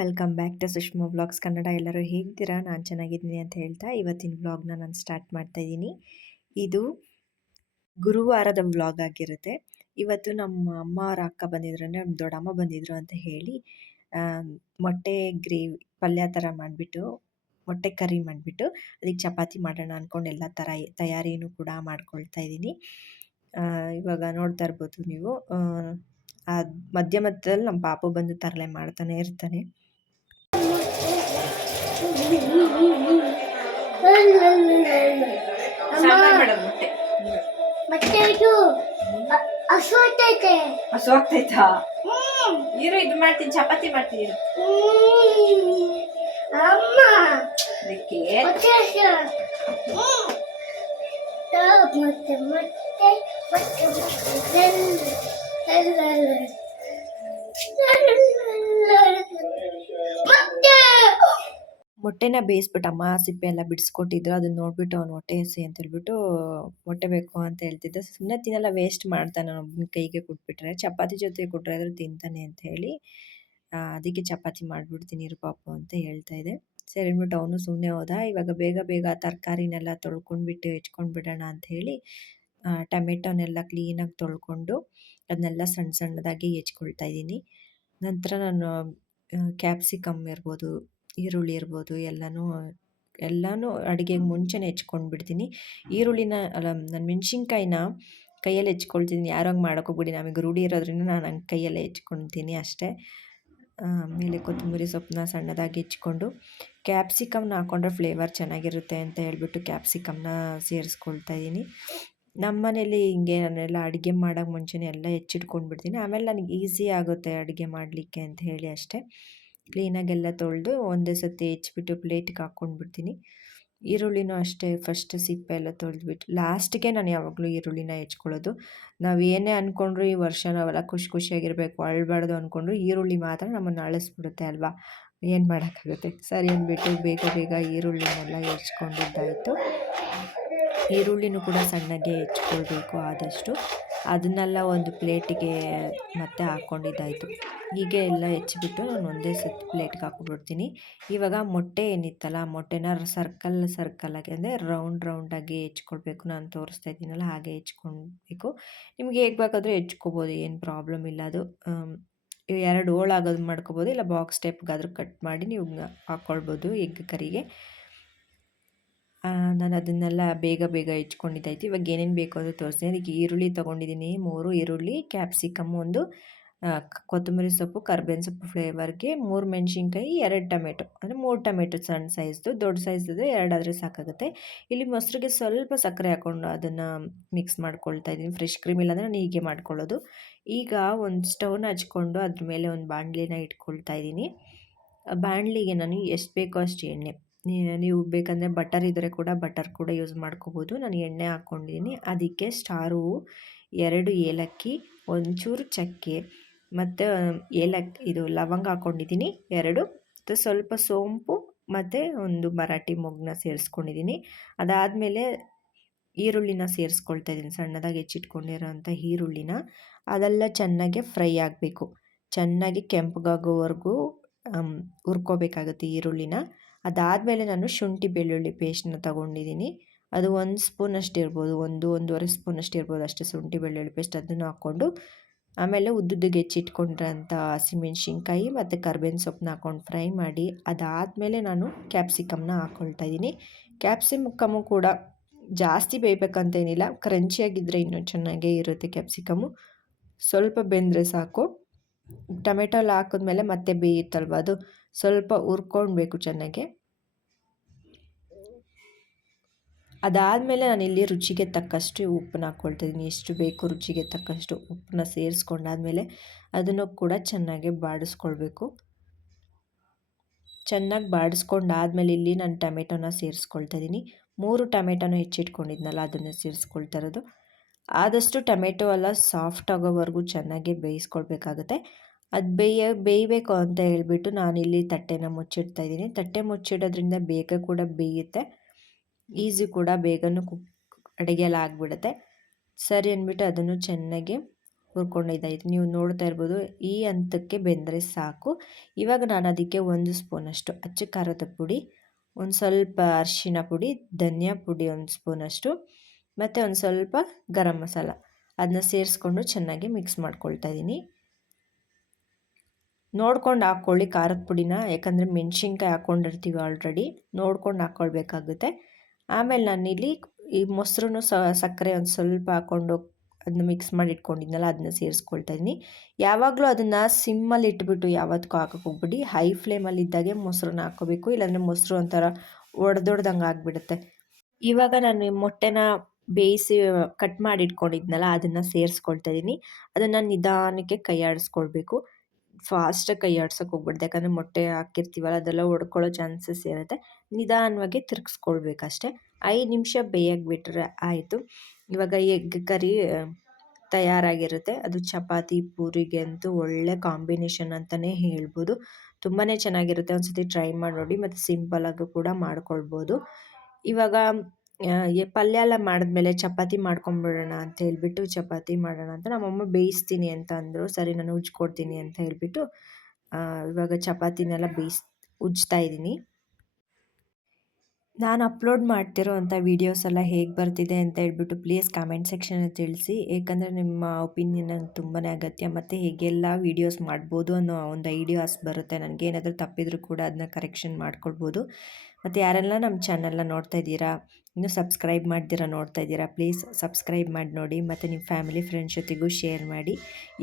Welcome back to Sushma vlogs Kannada. ಎಲ್ಲರೂ ಹೇಗಿದ್ದೀರಾ? ನಾನು ಚೆನ್ನಾಗಿದ್ದೀನಿ ಅಂತ ಹೇಳ್ತಾ ಇವತ್ತಿನ ವ್ಲಾಗ್ನ ನಾನು ಸ್ಟಾರ್ಟ್ ಮಾಡ್ತಾ ಇದ್ದೀನಿ. ಇದು ಗುರುವಾರದ ವ್ಲಾಗ್ ಆಗಿರುತ್ತೆ. ಇವತ್ತು ನಮ್ಮ ಅಮ್ಮ ಅವರ ಅಕ್ಕ ಬಂದಿದ್ರು, ಅಂದರೆ ನಮ್ಮ ದೊಡ್ಡಮ್ಮ ಬಂದಿದ್ರು ಅಂತ ಹೇಳಿ ಆ, ಮೊಟ್ಟೆ ಪಲ್ಯ ಥರ ಮಾಡಿಬಿಟ್ಟು, ಮೊಟ್ಟೆ ಕರಿ ಮಾಡಿಬಿಟ್ಟು ಅದಕ್ಕೆ ಚಪಾತಿ ಮಾಡೋಣ ಅಂದ್ಕೊಂಡು ಎಲ್ಲ ಥರ ತಯಾರಿನೂ ಕೂಡ ಮಾಡ್ಕೊಳ್ತಾ ಇದ್ದೀನಿ. ಇವಾಗ ನೋಡ್ತಾ ಇರ್ಬೋದು ನೀವು, ಮಧ್ಯ ಮಧ್ಯದಲ್ಲಿ ನಮ್ಮ ಪಾಪು ಬಂದು ತರಲೆ ಮಾಡ್ತಾನೆ ಇರ್ತಾನೆ. ಹಸು ಆಗ್ತೈತಾ? ಇರು, ಇದು ಮಾಡ್ತೀನಿ, ಚಪಾತಿ ಮಾಡ್ತೀನಿ. ಮೊಟ್ಟೆನ ಬೇಯಿಸ್ಬಿಟ್ಟು ಅಮ್ಮ ಸಿಪ್ಪೆ ಎಲ್ಲ ಬಿಡಿಸ್ಕೊಟ್ಟಿದ್ರು. ಅದನ್ನ ನೋಡ್ಬಿಟ್ಟು ಅವ್ನು ಹೊಟ್ಟೆ ಹಸಿ ಅಂತ ಹೇಳ್ಬಿಟ್ಟು ಮೊಟ್ಟೆ ಬೇಕು ಅಂತ ಹೇಳ್ತಿದ್ದೆ. ಸುಮ್ಮನೆ ತಿನ್ನಲ್ಲ, ವೇಸ್ಟ್ ಮಾಡ್ತಾನೆ, ಒಬ್ಬನ ಕೈಗೆ ಕೊಟ್ಬಿಟ್ರೆ. ಚಪಾತಿ ಜೊತೆ ಕೊಟ್ಟರೆ ಆದರೂ ತಿಂತಾನೆ ಅಂತ ಹೇಳಿ ಅದಕ್ಕೆ ಚಪಾತಿ ಮಾಡಿಬಿಡ್ತೀನಿ ಇರು ಪಾಪು ಅಂತ ಹೇಳ್ತಾ ಇದೆ. ಸರಿ ಅಂದ್ಬಿಟ್ಟು ಅವನು ಸುಮ್ಮನೆ ಹೋದ. ಇವಾಗ ಬೇಗ ಬೇಗ ತರಕಾರಿನೆಲ್ಲ ತೊಳ್ಕೊಂಡ್ಬಿಟ್ಟು ಹೆಚ್ಕೊಂಡು ಬಿಡೋಣ ಅಂತ ಹೇಳಿ ಟೊಮೆಟೊನೆಲ್ಲ ಕ್ಲೀನಾಗಿ ತೊಳ್ಕೊಂಡು ಅದನ್ನೆಲ್ಲ ಸಣ್ಣ ಸಣ್ಣದಾಗಿ ಹೆಚ್ಕೊಳ್ತಾ ಇದ್ದೀನಿ. ನಂತರ ನಾನು ಕ್ಯಾಪ್ಸಿಕಮ್ ಇರ್ಬೋದು, ಈರುಳ್ಳಿ ಇರ್ಬೋದು, ಎಲ್ಲನೂ ಅಡುಗೆಗೆ ಮುಂಚೆನೇ ಹೆಚ್ಕೊಂಡು ಬಿಡ್ತೀನಿ. ಈರುಳ್ಳಿನ ನಾನು ಮೆಣಸಿನ್ಕಾಯಿನ ಕೈಯಲ್ಲಿ ಹೆಚ್ಕೊಳ್ತೀನಿ. ಯಾರೋ ಹಂಗೆ ಮಾಡೋಕ್ಕೋಗ್ಬಿಡಿ, ನಮಗೆ ರೂಢಿ ಇರೋದ್ರಿಂದ ನಾನು ಹಂಗೆ ಕೈಯಲ್ಲೇ ಹೆಚ್ಕೊಳ್ತೀನಿ ಅಷ್ಟೇ. ಆಮೇಲೆ ಕೊತ್ತಂಬರಿ ಸೊಪ್ಪನ್ನ ಸಣ್ಣದಾಗಿ ಹೆಚ್ಕೊಂಡು ಕ್ಯಾಪ್ಸಿಕಮ್ನ ಹಾಕ್ಕೊಂಡ್ರೆ ಫ್ಲೇವರ್ ಚೆನ್ನಾಗಿರುತ್ತೆ ಅಂತ ಹೇಳ್ಬಿಟ್ಟು ಕ್ಯಾಪ್ಸಿಕಮ್ನ ಸೇರಿಸ್ಕೊಳ್ತಾ ಇದ್ದೀನಿ. ನಮ್ಮ ಮನೇಲಿ ಹಿಂಗೆ ನಾನೆಲ್ಲ ಅಡುಗೆ ಮಾಡೋಕ್ಕೆ ಮುಂಚೆನೇ ಎಲ್ಲ ಹೆಚ್ಚಿಟ್ಕೊಂಡ್ಬಿಡ್ತೀನಿ. ಆಮೇಲೆ ನನಗೆ ಈಸಿ ಆಗುತ್ತೆ ಅಡುಗೆ ಮಾಡಲಿಕ್ಕೆ ಅಂತ ಹೇಳಿ ಅಷ್ಟೇ. ಕ್ಲೀನಾಗೆಲ್ಲ ತೊಳೆದು ಒಂದೇ ಸತಿ ಹೆಚ್ಚಿಬಿಟ್ಟು ಪ್ಲೇಟಿಗೆ ಹಾಕ್ಕೊಂಡ್ಬಿಡ್ತೀನಿ. ಈರುಳ್ಳಿನೂ ಅಷ್ಟೇ, ಫಸ್ಟ್ ಸಿಪ್ಪೆ ಎಲ್ಲ ತೊಳೆದ್ಬಿಟ್ಟು ಲಾಸ್ಟಿಗೆ ನಾನು ಯಾವಾಗಲೂ ಈರುಳ್ಳಿನ ಹೆಚ್ಕೊಳ್ಳೋದು. ನಾವು ಏನೇ ಅಂದ್ಕೊಂಡ್ರು ಈ ವರ್ಷ ನಾವೆಲ್ಲ ಖುಷಿಯಾಗಿರಬೇಕು, ಅಳಬಾರ್ದು ಅಂದ್ಕೊಂಡ್ರು ಈರುಳ್ಳಿ ಮಾತ್ರ ನಮ್ಮನ್ನು ಅಳಿಸ್ಬಿಡುತ್ತೆ ಅಲ್ವಾ, ಏನು ಮಾಡೋಕ್ಕಾಗುತ್ತೆ. ಸರಿ ಅಂದ್ಬಿಟ್ಟು ಬೇಗ ಬೇಗ ಈರುಳ್ಳಿನೆಲ್ಲ ಹೆಚ್ಕೊಂಡಿದ್ದಾಯಿತು. ಈರುಳ್ಳಿನೂ ಕೂಡ ಸಣ್ಣಗೆ ಹೆಚ್ಕೊಳ್ಬೇಕು ಆದಷ್ಟು. ಅದನ್ನೆಲ್ಲ ಒಂದು ಪ್ಲೇಟಿಗೆ ಮತ್ತೆ ಹಾಕ್ಕೊಂಡಿದ್ದಾಯಿತು. ಹೀಗೆ ಎಲ್ಲ ಹೆಚ್ಚಿಬಿಟ್ಟು ನಾನು ಒಂದೇ ಸತಿ ಪ್ಲೇಟ್ಗೆ ಹಾಕ್ಬಿಡ್ತೀನಿ. ಇವಾಗ ಮೊಟ್ಟೆ ಏನಿತ್ತಲ್ಲ, ಮೊಟ್ಟೆನ ಸರ್ಕಲ್ಲಾಗಿ ಅಂದರೆ ರೌಂಡಾಗಿ ಹೆಚ್ಕೊಳ್ಬೇಕು. ನಾನು ತೋರಿಸ್ತಾ ಇದ್ದೀನಲ್ಲ ಹಾಗೆ ಹೆಚ್ಕೊಳ್ಬೇಕು. ನಿಮ್ಗೆ ಹೇಗೆ ಬೇಕಾದರೂ ಹೆಚ್ಕೋಬೋದು, ಏನು ಪ್ರಾಬ್ಲಮ್ ಇಲ್ಲ. ಅದು 2 ಹೋಳಾಗೋದು ಮಾಡ್ಕೋಬೋದು, ಇಲ್ಲ ಬಾಕ್ಸ್ ಟೈಪ್ಗಾದರೂ ಕಟ್ ಮಾಡಿ ನೀವು ಹಾಕ್ಕೊಳ್ಬೋದು ಎಗ್ ಕರಿಗೆ. ನಾನು ಅದನ್ನೆಲ್ಲ ಬೇಗ ಬೇಗ ಹೆಚ್ಕೊಂಡಿದ್ದಾಯಿತು. ಇವಾಗ ಏನೇನು ಬೇಕು ಅಂತ ತೋರಿಸ್ತೀನಿ. ಅದಕ್ಕೆ ಈರುಳ್ಳಿ ತೊಗೊಂಡಿದ್ದೀನಿ, 3 ಈರುಳ್ಳಿ, ಕ್ಯಾಪ್ಸಿಕಮ್ 1, ಕೊತ್ತಂಬರಿ ಸೊಪ್ಪು, ಕರ್ಬೇವಿನ ಸೊಪ್ಪು ಫ್ಲೇವರ್ಗೆ, 3 ಮೆಣಸಿನ್ಕಾಯಿ, 2 ಟೊಮೆಟೊ, ಅಂದರೆ 3 ಟೊಮೆಟೊ ಸಣ್ಣ ಸೈಜ್ದು. ದೊಡ್ಡ ಸೈಜ್ದು 2 ಆದರೆ ಸಾಕಾಗುತ್ತೆ. ಇಲ್ಲಿ ಮೊಸರಿಗೆ ಸ್ವಲ್ಪ ಸಕ್ಕರೆ ಹಾಕ್ಕೊಂಡು ಅದನ್ನು ಮಿಕ್ಸ್ ಮಾಡ್ಕೊಳ್ತಾ ಇದ್ದೀನಿ. ಫ್ರೆಶ್ ಕ್ರೀಮ್ ಇಲ್ಲಾಂದರೆ ನಾನು ಹೀಗೆ ಮಾಡ್ಕೊಳ್ಳೋದು. ಈಗ ಒಂದು ಸ್ಟವ್ನ ಹಚ್ಕೊಂಡು ಅದ್ರ ಮೇಲೆ ಒಂದು ಬಾಣಲಿನ ಇಟ್ಕೊಳ್ತಾ ಇದ್ದೀನಿ. ಬಾಣಲಿಗೆ ನಾನು ಎಷ್ಟು ಬೇಕೋ ಅಷ್ಟು ಎಣ್ಣೆ, ನೀವು ಬೇಕಂದರೆ ಬಟರ್ ಇದ್ದರೆ ಕೂಡ ಬಟರ್ ಕೂಡ ಯೂಸ್ ಮಾಡ್ಕೋಬೋದು. ನಾನು ಎಣ್ಣೆ ಹಾಕ್ಕೊಂಡಿದ್ದೀನಿ. ಅದಕ್ಕೆ ಸ್ಟಾರ್ ಹೂವು, 2 ಏಲಕ್ಕಿ, ಒಂಚೂರು ಚಕ್ಕೆ ಮತ್ತು ಇದು ಲವಂಗ ಹಾಕ್ಕೊಂಡಿದ್ದೀನಿ 2, ಮತ್ತು ಸ್ವಲ್ಪ ಸೋಂಪು ಮತ್ತು ಒಂದು ಮರಾಠಿ ಮೊಗ್ಗನ್ನ ಸೇರಿಸ್ಕೊಂಡಿದ್ದೀನಿ. ಅದಾದಮೇಲೆ ಈರುಳ್ಳಿನ ಸೇರಿಸ್ಕೊಳ್ತಾ ಇದ್ದೀನಿ, ಸಣ್ಣದಾಗಿ ಹೆಚ್ಚಿಟ್ಕೊಂಡಿರೋಂಥ ಈರುಳ್ಳಿನ. ಅದೆಲ್ಲ ಚೆನ್ನಾಗಿ ಫ್ರೈ ಆಗಬೇಕು, ಚೆನ್ನಾಗಿ ಕೆಂಪಗಾಗೋವರೆಗೂ ಹುರ್ಕೋಬೇಕಾಗುತ್ತೆ ಈರುಳ್ಳಿನ. ಅದಾದಮೇಲೆ ನಾನು ಶುಂಠಿ ಬೆಳ್ಳುಳ್ಳಿ ಪೇಸ್ಟನ್ನ ತೊಗೊಂಡಿದ್ದೀನಿ. ಅದು 1 ಸ್ಪೂನಷ್ಟು ಇರ್ಬೋದು, 1-1.5 ಸ್ಪೂನಷ್ಟು ಇರ್ಬೋದು ಅಷ್ಟೇ ಶುಂಠಿ ಬೆಳ್ಳುಳ್ಳಿ ಪೇಸ್ಟ್. ಅದನ್ನು ಹಾಕ್ಕೊಂಡು ಆಮೇಲೆ ಉದ್ದುದ್ದಗೆ ಹೆಚ್ಚಿಟ್ಕೊಂಡಿರೋಂಥ ಹಸಿಮೆಣ್ಸಿನ್ಕಾಯಿ ಮತ್ತು ಕರ್ಬೇವಿನ ಸೊಪ್ಪನ್ನ ಹಾಕ್ಕೊಂಡು ಫ್ರೈ ಮಾಡಿ, ಅದಾದಮೇಲೆ ನಾನು ಕ್ಯಾಪ್ಸಿಕಮ್ನ ಹಾಕ್ಕೊಳ್ತಾ ಇದ್ದೀನಿ. ಕ್ಯಾಪ್ಸಿಕಮ್ಮು ಕೂಡ ಜಾಸ್ತಿ ಬೇಯಬೇಕಂತೇನಿಲ್ಲ, ಕ್ರಂಚಿಯಾಗಿದ್ದರೆ ಇನ್ನೂ ಚೆನ್ನಾಗೇ ಇರುತ್ತೆ ಕ್ಯಾಪ್ಸಿಕಮ್ಮು. ಸ್ವಲ್ಪ ಬೆಂದರೆ ಸಾಕು. ಟೊಮೆಟೊ ಎಲ್ಲ ಹಾಕಿದ್ಮೇಲೆ ಮತ್ತೆ ಬೇಯುತ್ತಲ್ವ, ಅದು ಸ್ವಲ್ಪ ಹುರ್ಕೊಳ್ಬೇಕು ಚೆನ್ನಾಗೆ. ಅದಾದಮೇಲೆ ನಾನಿಲ್ಲಿ ರುಚಿಗೆ ತಕ್ಕಷ್ಟು ಉಪ್ಪನ್ನ ಹಾಕ್ಕೊಳ್ತಾಯಿದ್ದೀನಿ. ಎಷ್ಟು ಬೇಕು ರುಚಿಗೆ ತಕ್ಕಷ್ಟು ಉಪ್ಪನ್ನ ಸೇರಿಸ್ಕೊಂಡಾದ್ಮೇಲೆ ಅದನ್ನು ಕೂಡ ಚೆನ್ನಾಗಿ ಬಾಡಿಸ್ಕೊಳ್ಬೇಕು. ಚೆನ್ನಾಗಿ ಬಾಡಿಸ್ಕೊಂಡಾದ್ಮೇಲೆ ಇಲ್ಲಿ ನಾನು ಟೊಮೆಟೊನ ಸೇರಿಸ್ಕೊಳ್ತಾ ಇದ್ದೀನಿ. 3 ಟೊಮೆಟೊನ ಹೆಚ್ಚಿಟ್ಕೊಂಡಿದ್ನಲ್ಲ ಅದನ್ನು ಸೇರಿಸ್ಕೊಳ್ತಾ ಇರೋದು. ಆದಷ್ಟು ಟೊಮೆಟೊ ಎಲ್ಲ ಸಾಫ್ಟ್ ಆಗೋವರೆಗೂ ಚೆನ್ನಾಗಿ ಬೇಯಿಸ್ಕೊಳ್ಬೇಕಾಗುತ್ತೆ. ಅದು ಬೇಯಬೇಕು ಅಂತ ಹೇಳ್ಬಿಟ್ಟು ನಾನಿಲ್ಲಿ ತಟ್ಟೆನ ಮುಚ್ಚಿಡ್ತಾ ಇದ್ದೀನಿ. ತಟ್ಟೆ ಮುಚ್ಚಿಡೋದ್ರಿಂದ ಬೇಗ ಕೂಡ ಬೇಯುತ್ತೆ, ಈಸಿ ಕೂಡ, ಬೇಗನೂ ಅಡುಗೆ ಎಲ್ಲ ಆಗಿಬಿಡುತ್ತೆ. ಸರಿ ಅಂದ್ಬಿಟ್ಟು ಅದನ್ನು ಚೆನ್ನಾಗಿ ಹುರ್ಕೊಂಡಿದ್ದಾಯಿತು. ನೀವು ನೋಡ್ತಾ ಇರ್ಬೋದು ಈ ಹಂತಕ್ಕೆ ಬೆಂದರೆ ಸಾಕು. ಇವಾಗ ನಾನು ಅದಕ್ಕೆ 1 ಸ್ಪೂನಷ್ಟು ಅಚ್ಚ ಖಾರದ ಪುಡಿ, ಒಂದು ಸ್ವಲ್ಪ ಅರಿಶಿಣ ಪುಡಿ, ಧನಿಯಾ ಪುಡಿ 1 ಸ್ಪೂನಷ್ಟು ಮತ್ತು ಒಂದು ಸ್ವಲ್ಪ ಗರಂ ಮಸಾಲ ಅದನ್ನ ಸೇರಿಸ್ಕೊಂಡು ಚೆನ್ನಾಗಿ ಮಿಕ್ಸ್ ಮಾಡ್ಕೊಳ್ತಾ ಇದ್ದೀನಿ. ನೋಡ್ಕೊಂಡು ಹಾಕ್ಕೊಳ್ಳಿ ಖಾರದ ಪುಡಿನ, ಯಾಕಂದರೆ ಮೆಣಸಿನ್ಕಾಯಿ ಹಾಕ್ಕೊಂಡಿರ್ತೀವಿ ಆಲ್ರೆಡಿ, ನೋಡ್ಕೊಂಡು ಹಾಕ್ಕೊಳ್ಬೇಕಾಗುತ್ತೆ. ಆಮೇಲೆ ನಾನಿಲ್ಲಿ ಈ ಮೊಸರು ಸಕ್ಕರೆ ಒಂದು ಸ್ವಲ್ಪ ಹಾಕ್ಕೊಂಡು ಅದನ್ನ ಮಿಕ್ಸ್ ಮಾಡಿ ಇಟ್ಕೊಂಡಿದ್ನಲ್ಲ ಅದನ್ನ ಸೇರಿಸ್ಕೊಳ್ತಾ ಇದ್ದೀನಿ. ಯಾವಾಗಲೂ ಅದನ್ನು ಸಿಮ್ಮಲ್ಲಿ ಇಟ್ಬಿಟ್ಟು ಯಾವತ್ತೂ ಹಾಕೋಕೆ ಹೋಗ್ಬಿಡಿ. ಹೈ ಫ್ಲೇಮಲ್ಲಿ ಇದ್ದಾಗೆ ಮೊಸರನ್ನ ಹಾಕ್ಕೋಬೇಕು, ಇಲ್ಲಾಂದರೆ ಮೊಸರು ಒಂಥರ ಒಡೆದೊಡ್ದಂಗೆ ಆಗಿಬಿಡುತ್ತೆ. ಇವಾಗ ನಾನು ಈ ಮೊಟ್ಟೆನ ಬೇಯಿಸಿ ಕಟ್ ಮಾಡಿ ಇಟ್ಕೊಂಡಿದ್ನಲ್ಲ ಅದನ್ನು ಸೇರಿಸ್ಕೊಳ್ತಾ ಇದ್ದೀನಿ. ಅದನ್ನು ನಿಧಾನಕ್ಕೆ ಕೈ ಆಡಿಸ್ಕೊಳ್ಬೇಕು, ಫಾಸ್ಟಾಗಿ ಕೈ ಆಡ್ಸೋಕೆ ಹೋಗ್ಬಿಡ್ದು, ಯಾಕಂದರೆ ಮೊಟ್ಟೆ ಹಾಕಿರ್ತೀವಲ್ಲ ಅದೆಲ್ಲ ಒಡ್ಕೊಳ್ಳೋ ಚಾನ್ಸಸ್ ಇರುತ್ತೆ. ನಿಧಾನವಾಗಿ ತಿರುಗಿಸ್ಕೊಳ್ಬೇಕಷ್ಟೆ. 5 ನಿಮಿಷ ಬೇಯಕ್ಕೆ ಬಿಟ್ಟರೆ ಆಯಿತು. ಇವಾಗ ಎಗ್ ಕರಿ ತಯಾರಾಗಿರುತ್ತೆ. ಅದು ಚಪಾತಿ ಪೂರಿಗೆ ಅಂತೂ ಒಳ್ಳೆ ಕಾಂಬಿನೇಷನ್ ಅಂತಲೇ ಹೇಳ್ಬೋದು. ತುಂಬಾ ಚೆನ್ನಾಗಿರುತ್ತೆ. ಒಂದು ಸತಿ ಟ್ರೈ ಮಾಡಿ ನೋಡಿ, ಮತ್ತು ಸಿಂಪಲಾಗೂ ಕೂಡ ಮಾಡ್ಕೊಳ್ಬೋದು. ಇವಾಗ ಪಲ್ಯ ಎಲ್ಲ ಮಾಡಿದ್ಮೇಲೆ ಚಪಾತಿ ಮಾಡ್ಕೊಂಬಿಡೋಣ ಅಂತ ಹೇಳ್ಬಿಟ್ಟು ಚಪಾತಿ ಮಾಡೋಣ ಅಂತ ನಮ್ಮಮ್ಮ ಬೇಯಿಸ್ತೀನಿ ಅಂತ ಅಂದರು. ಸರಿ ನಾನು ಉಜ್ಕೊಡ್ತೀನಿ ಅಂತ ಹೇಳ್ಬಿಟ್ಟು ಇವಾಗ ಚಪಾತಿನೆಲ್ಲ ಉಜ್ತಾ ಇದ್ದೀನಿ. ನಾನು ಅಪ್ಲೋಡ್ ಮಾಡ್ತಿರೋ ಅಂಥ ವೀಡಿಯೋಸ್ ಎಲ್ಲ ಹೇಗೆ ಬರ್ತಿದೆ ಅಂತ ಹೇಳ್ಬಿಟ್ಟು ಪ್ಲೀಸ್ ಕಾಮೆಂಟ್ ಸೆಕ್ಷನಲ್ಲಿ ತಿಳಿಸಿ. ಏಕೆಂದರೆ ನಿಮ್ಮ ಒಪಿನಿಯನ್ ನಂಗೆ ತುಂಬಾ ಅಗತ್ಯ, ಮತ್ತು ಹೇಗೆಲ್ಲ ವೀಡಿಯೋಸ್ ಮಾಡ್ಬೋದು ಅನ್ನೋ ಒಂದು ಐಡಿಯಾಸ್ ಬರುತ್ತೆ ನನಗೆ. ಏನಾದರೂ ತಪ್ಪಿದರೂ ಕೂಡ ಅದನ್ನ ಕರೆಕ್ಷನ್ ಮಾಡ್ಕೊಳ್ಬೋದು. ಮತ್ತು ಯಾರೆಲ್ಲ ನಮ್ಮ ಚಾನಲ್ನ ನೋಡ್ತಾ ಇದ್ದೀರಾ, ಇನ್ನೂ ಸಬ್ಸ್ಕ್ರೈಬ್ ಮಾಡ್ದಿರಾ ನೋಡ್ತಾ ಇದ್ದೀರಾ, ಪ್ಲೀಸ್ ಸಬ್ಸ್ಕ್ರೈಬ್ ಮಾಡಿ ನೋಡಿ, ಮತ್ತು ನಿಮ್ಮ ಫ್ಯಾಮಿಲಿ ಫ್ರೆಂಡ್ಸ್ ಜೊತೆಗೂ ಶೇರ್ ಮಾಡಿ.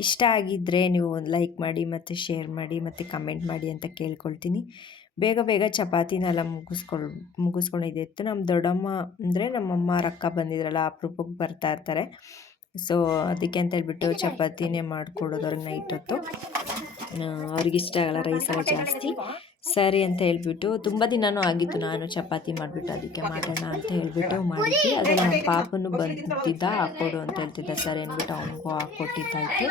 ಇಷ್ಟ ಆಗಿದ್ದರೆ ನೀವು ಲೈಕ್ ಮಾಡಿ ಮತ್ತು ಶೇರ್ ಮಾಡಿ ಮತ್ತು ಕಮೆಂಟ್ ಮಾಡಿ ಅಂತ ಕೇಳ್ಕೊಳ್ತೀನಿ. ಬೇಗ ಬೇಗ ಚಪಾತಿನೆಲ್ಲ ಮುಗಿಸ್ಕೊಂಡಿದ್ದಿತ್ತು. ನಮ್ಮ ದೊಡ್ಡಮ್ಮ ಅಂದರೆ ನಮ್ಮಮ್ಮ ಅಕ್ಕ ಬಂದಿದ್ರಲ್ಲ, ಅಪರೂಪಕ್ಕೆ ಬರ್ತಾ ಇರ್ತಾರೆ. ಸೊ ಅದಕ್ಕೆ ಅಂತ ಹೇಳ್ಬಿಟ್ಟು ಚಪಾತಿನೇ ಮಾಡಿಕೊಡೋದು ಅವ್ರಿಗೆ ನೈಟ್ ಹೊತ್ತು. ಅವ್ರಿಗಿಷ್ಟ ಆಗಲ್ಲ ರೈಸ್ ಎಲ್ಲ ಜಾಸ್ತಿ. ಸರಿ ಅಂತ ಹೇಳ್ಬಿಟ್ಟು ತುಂಬ ದಿನವೂ ಆಗಿತ್ತು ನಾನು ಚಪಾತಿ ಮಾಡಿಬಿಟ್ಟು, ಅದಕ್ಕೆ ಮಾಡೋಣ ಅಂತ ಹೇಳ್ಬಿಟ್ಟು ಮಾಡಿದ್ವಿ. ಅದರಲ್ಲಿ ನಮ್ಮ ಪಾಪನು ಬಂದಿದ್ದ, ಹಾಕ್ಕೊಡು ಅಂತ ಹೇಳ್ತಿದ್ದ. ಸರಿ ಅಂದ್ಬಿಟ್ಟು ಅವನಿಗೂ ಹಾಕ್ಕೊಟ್ಟಿದ್ದಾಯಿತು.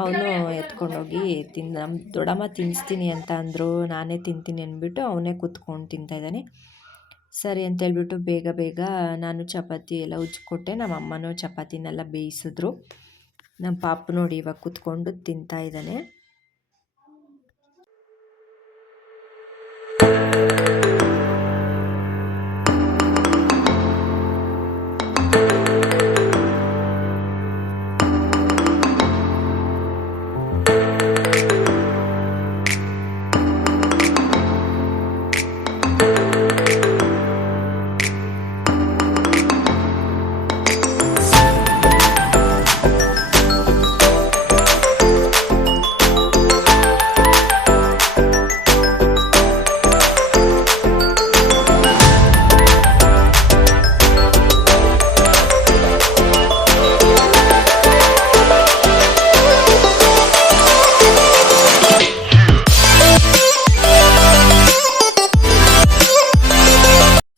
ಅವನು ಎತ್ಕೊಂಡೋಗಿ ನಮ್ಮ ದೊಡ್ಡಮ್ಮ ತಿನ್ನಿಸ್ತೀನಿ ಅಂತ ಅಂದರು. ನಾನೇ ತಿಂತೀನಿ ಅಂದ್ಬಿಟ್ಟು ಅವನೇ ಕೂತ್ಕೊಂಡು ತಿಂತಾಯಿದ್ದಾನೆ. ಸರಿ ಅಂತ ಹೇಳ್ಬಿಟ್ಟು ಬೇಗ ಬೇಗ ನಾನು ಚಪಾತಿ ಎಲ್ಲ ಉಜ್ಕೊಟ್ಟೆ. ನಮ್ಮ ಅಮ್ಮನೂ ಚಪಾತಿನೆಲ್ಲ ಬೇಯಿಸಿದ್ರು. ನಮ್ಮ ಪಾಪ ನೋಡಿ ಇವಾಗ ಕೂತ್ಕೊಂಡು ತಿಂತಾಯಿದ್ದಾನೆ.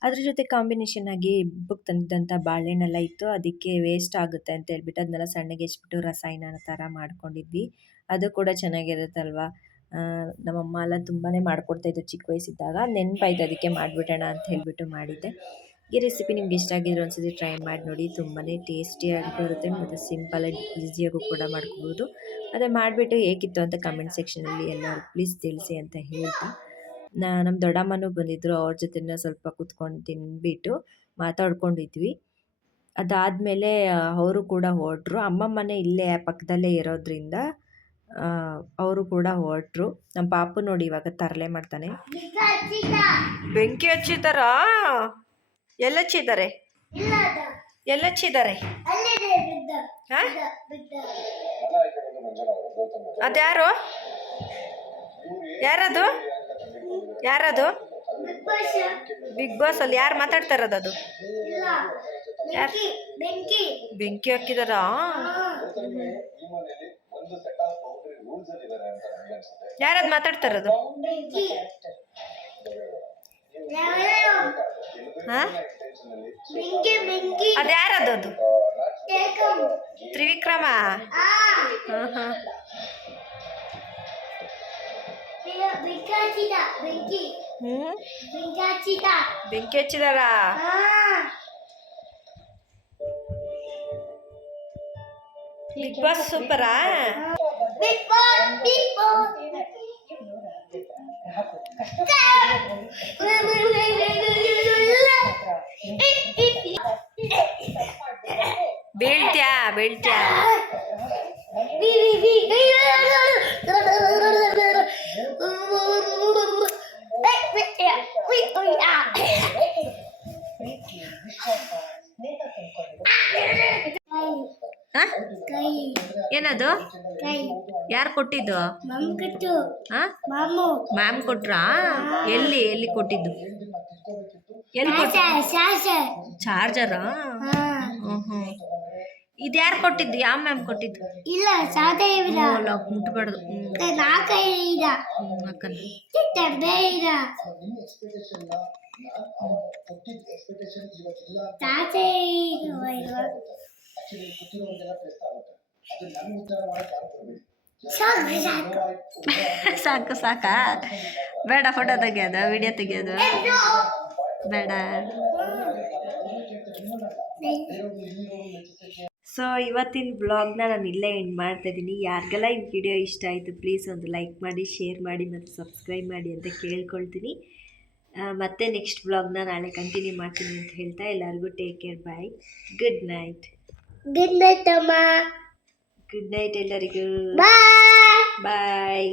ಅದ್ರ ಜೊತೆ ಕಾಂಬಿನೇಷನ್ ಆಗಿ ಹಬ್ಬಕ್ಕೆ ತಂದಿದ್ದಂಥ ಬಾಳೆಹಣ್ಣೆಲ್ಲ ಇತ್ತು. ಅದಕ್ಕೆ ವೇಸ್ಟ್ ಆಗುತ್ತೆ ಅಂತ ಹೇಳ್ಬಿಟ್ಟು ಅದನ್ನೆಲ್ಲ ಸಣ್ಣಗೆ ಹೆಚ್ಚಿಬಿಟ್ಟು ರಸಾಯನ ಥರ ಮಾಡ್ಕೊಂಡಿದ್ವಿ. ಅದು ಕೂಡ ಚೆನ್ನಾಗಿರುತ್ತಲ್ವ. ನಮ್ಮಮ್ಮ ಎಲ್ಲ ತುಂಬಾ ಮಾಡ್ಕೊಡ್ತಾಯಿದ್ದು ಚಿಕ್ಕ ವಯಸ್ಸಿದ್ದಾಗ. ನೆನಪಾಯ್ತು, ಅದಕ್ಕೆ ಮಾಡಿಬಿಡೋಣ ಅಂತ ಹೇಳ್ಬಿಟ್ಟು ಮಾಡಿದ್ದೆ. ಈ ರೆಸಿಪಿ ನಿಮ್ಗೆ ಇಷ್ಟ ಆಗಿದ್ರೆ ಒಂದ್ಸತಿ ಟ್ರೈ ಮಾಡಿ ನೋಡಿ. ತುಂಬಾ ಟೇಸ್ಟಿಯಾಗಿ ಬರುತ್ತೆ ಮತ್ತು ಸಿಂಪಲಾಗಿ ಈಸಿಯಾಗೂ ಕೂಡ ಮಾಡ್ಕೋಬೋದು. ಅದೇ ಮಾಡಿಬಿಟ್ಟು ಹೇಗಿತ್ತು ಅಂತ ಕಮೆಂಟ್ ಸೆಕ್ಷನಲ್ಲಿ ಎಲ್ಲರೂ ಪ್ಲೀಸ್ ತಿಳಿಸಿ ಅಂತ ಹೇಳ್ತಾ, ನಮ್ಮ ದೊಡ್ಡಮ್ಮನೂ ಬಂದಿದ್ದರು. ಅವ್ರ ಜೊತೆನೇ ಸ್ವಲ್ಪ ಕೂತ್ಕೊಂಡು ತಿಂದ್ಬಿಟ್ಟು ಮಾತಾಡ್ಕೊಂಡಿದ್ವಿ. ಅದಾದಮೇಲೆ ಅವರು ಕೂಡ ಹೊರಟ್ರು. ಅಮ್ಮಮ್ಮನೇ ಇಲ್ಲೇ ಪಕ್ಕದಲ್ಲೇ ಇರೋದ್ರಿಂದ ಅವರು ಕೂಡ ಹೊರಟ್ರು. ನಮ್ಮ ಪಾಪು ನೋಡಿ ಇವಾಗ ತರಲೆ ಮಾಡ್ತಾನೆ. ಬೆಂಕಿ ಹಚ್ಚಿದಾರಾ? ಎಲ್ಲಚ್ಚಿದ್ದಾರೆ? ಎಲ್ಲಚ್ಚಿದ್ದಾರೆ? ಅದ್ಯಾರು? ಯಾರದು? ಯಾರದು? ಬಿಗ್ ಬಾಸ್ ಅಲ್ಲಿ ಯಾರು ಮಾತಾಡ್ತಾ ಇರೋದು? ಅದು ಯಾರು? ಬೆಂಕಿ ಹಾಕಿದಾರಾ? ಯಾರದು ಮಾತಾಡ್ತಾ ಇರೋದು? ಅದ್ಯಾರದು? ಅದು ತ್ರಿವಿಕ್ರಮ? ಬೆಂಕಿ ಹಚ್ಚಿದಾರಾ? Big boss ಸೂಪರಾ? ಬೀಳ್ತ್ಯಾ ಬೀಳ್ತ್ಯಾ? ಏನದು? ಯಾರು ಕೊಟ್ಟಿದ್ದು? ಮ್ಯಾಮ್ ಕೊಟ್ರಾ? ಎಲ್ಲಿ ಎಲ್ಲಿ ಕೊಟ್ಟಿದ್ದು? ಎಲ್ಲಿ ಚಾರ್ಜರಾ? ಇದು ಯಾರು ಕೊಟ್ಟಿದ್ದು? ಯಾವ ಮ್ಯಾಮ್ ಕೊಟ್ಟಿದ್ದು? ಇಲ್ಲ ಮುಟ್ಬಾರ್ದು. ಸಾಕು ಸಾಕಾ? ಬೇಡ ಫೋಟೋ ತೆಗಿಯೋದು, ವಿಡಿಯೋ ತೆಗಿಯೋದು ಬೇಡ. ಸೊ ಇವತ್ತಿನ ಬ್ಲಾಗ್ನ ನಾನು ಇಲ್ಲೇ ಎಂಡ್ ಮಾಡ್ತಾಯಿದ್ದೀನಿ. ಯಾರಿಗೆಲ್ಲ ಈ ವಿಡಿಯೋ ಇಷ್ಟ ಆಯಿತು ಪ್ಲೀಸ್ ಒಂದು ಲೈಕ್ ಮಾಡಿ, ಶೇರ್ ಮಾಡಿ ಮತ್ತು ಸಬ್ಸ್ಕ್ರೈಬ್ ಮಾಡಿ ಅಂತ ಕೇಳ್ಕೊಳ್ತೀನಿ. ಮತ್ತೆ ನೆಕ್ಸ್ಟ್ ಬ್ಲಾಗ್ನ ನಾಳೆ ಕಂಟಿನ್ಯೂ ಮಾಡ್ತೀನಿ ಅಂತ ಹೇಳ್ತಾ ಎಲ್ಲರಿಗೂ ಟೇಕ್ ಕೇರ್, ಬಾಯ್, ಗುಡ್ ನೈಟ್. ಗುಡ್ ನೈಟ್ ಅಮ್ಮ. ಗುಡ್ ನೈಟ್ ಎಲ್ಲರಿಗೂ. ಬಾಯ್ ಬಾಯ್.